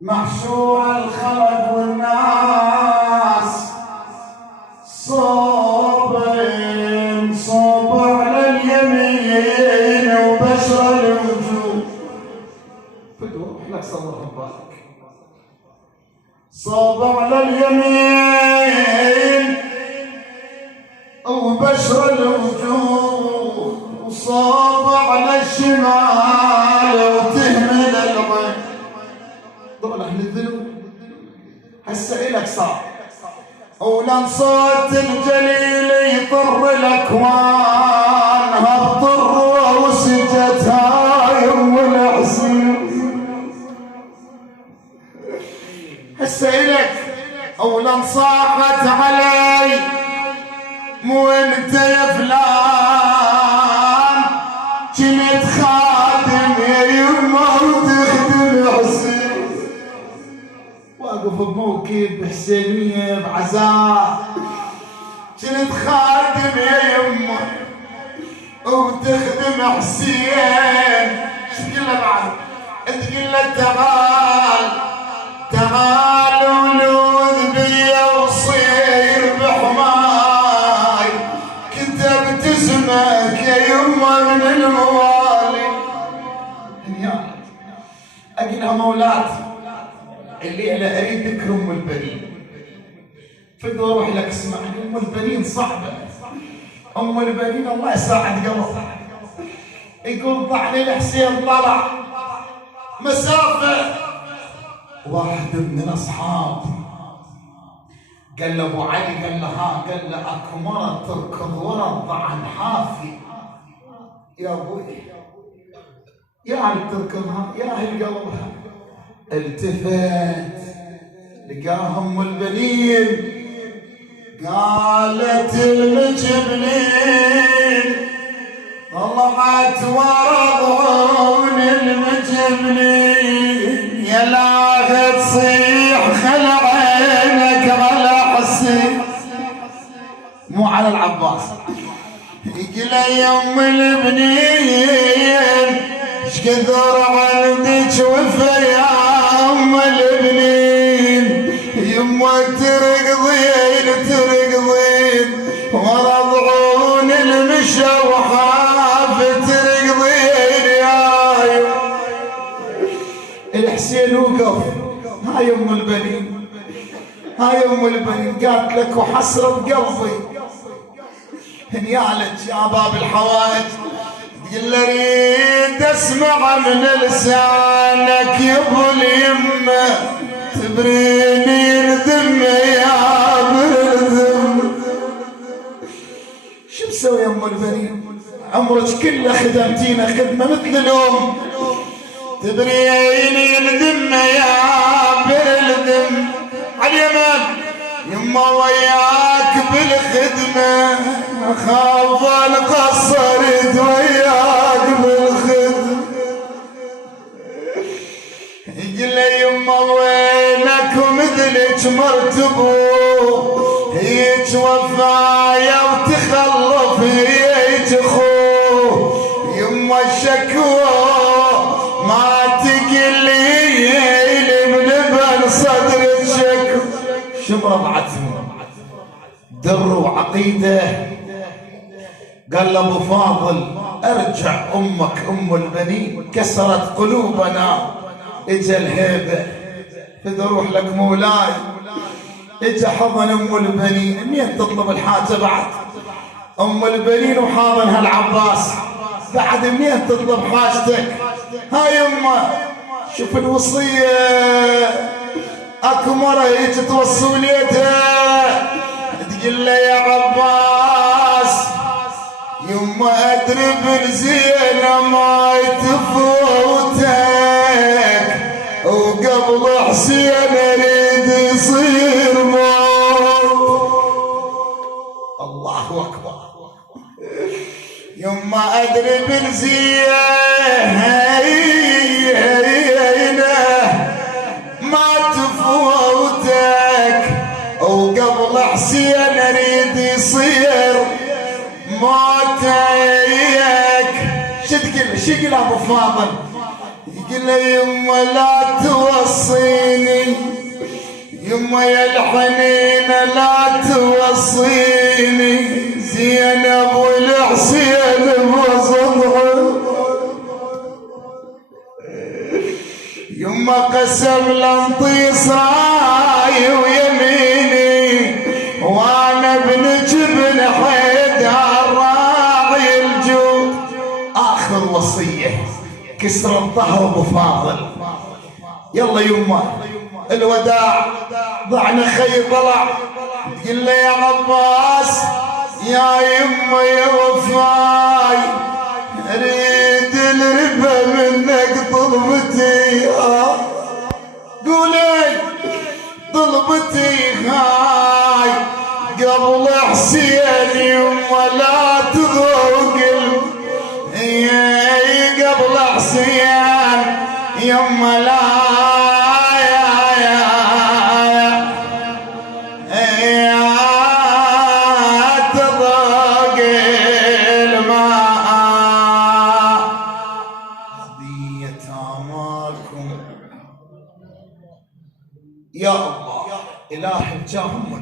محشور الخلق والناس صوب على اليمين وبشر الوجوه. فدوح لك صورهم بالك. صوب على اليمين وبشر الوجوه، وصوب على الشمال وتهمل العين. دول اهل الذنوب. هسه الك صار ولن صوت الجليل يطر الاكوان، هالطر وسجت هاي ام الحسين. هسه الك ولن صاحت علي مو انت يا فلان، كنت خادم يا يما وتخدم حسين. واقف بموكب بحسينية بعزاء، كنت خادم يا يما وتخدم حسين. شو تقول له بعد؟ تقول له تعال تعال ولوذ بيا وصير بحماي، كتبت اسمك يا يما من الموالي. هنيات اقلها مولات الليلة اريدك ام البنين. فدوا اروح لك اسمعني، ام البنين صعبة. ام البنين الله يساعد قلبها. يقول ضعني الحسين طلع مسافة، واحد من الاصحاب قال له ابو علي، قال له ها، قال له اكو مرة تركض ورا الضعن حافي. يا ابوي يا هل تركضها يا هل قلبها. التفت لقاها ام البنين، قالت المجبلين طلعت ورا ضعون المجبلين. يا لا تصيح خل عينك على حسين، مو على العباس. يقول يا ام البنين شكثر عندك وفا يا ام البنين، يما ترقضين ترقضين ورا ضعون المشوحات ترقضين يا الحسين وقف. هاي ام البنين، هاي ام البنين قالت لك وحسرة بقلبي هنيالك يا باب الحوائج. تقول له اريد اسمع من لسانك يا ابو اليمه، تبريني الذم يا بالذم. شو مسوي يا ام البنين؟ عمرك كله خدمتينا خدمة مثل الام. تبريني الذم يا بالذم على اليمن، يما وياك بالخدمة اخاف قصرت وياك بالخدمة. يقول لي يما وينك ومثلك مرتبو، هيك وفاية وتخلف هيك اخوه. يما الشكوى ما تقلي من بن صدرك شكوى. شمرة بعتهم در وعقيدة. قال له ابو فاضل ارجع، امك ام البنين كسرت قلوبنا. اجا الهيبة اذا اروح لك مولاي. اجا حضن ام البنين. مين تطلب الحاجة بعد؟ ام البنين وحاضن هالعباس. بعد منين تطلب حاجتك؟ هاي يمه شوف الوصية، اكو مرة هيك توصي وليتها تقول له يا عباس يما ادري بالزينة ما تفوتك، وقبل حسين اريد يصير موت. الله اكبر. يما ادري بالزينة ما تفوتك، وقبل حسين اريد يصير موتك. شو تقول ابو فاضل؟ يقول يما لا توصيني، يما يا الحنينة لا توصيني، زينب والحسين بوسطها. يما قسم لنطيس راي ويميني، وانا ابن جبن حيدر راعي الجود. اخر وصيه كسر الظهر ابو فاضل. يلا يما الوداع، ضعنا خي طلع. تقول له يا عباس يا يما يا وفاي، اريد الربا منك طلبتي. قولي طلبتي هاي قبل حسين يما لا تذوق، قبل حسين يما لا تذوق الماء. قضية آمالكم يا الله إله الجاه.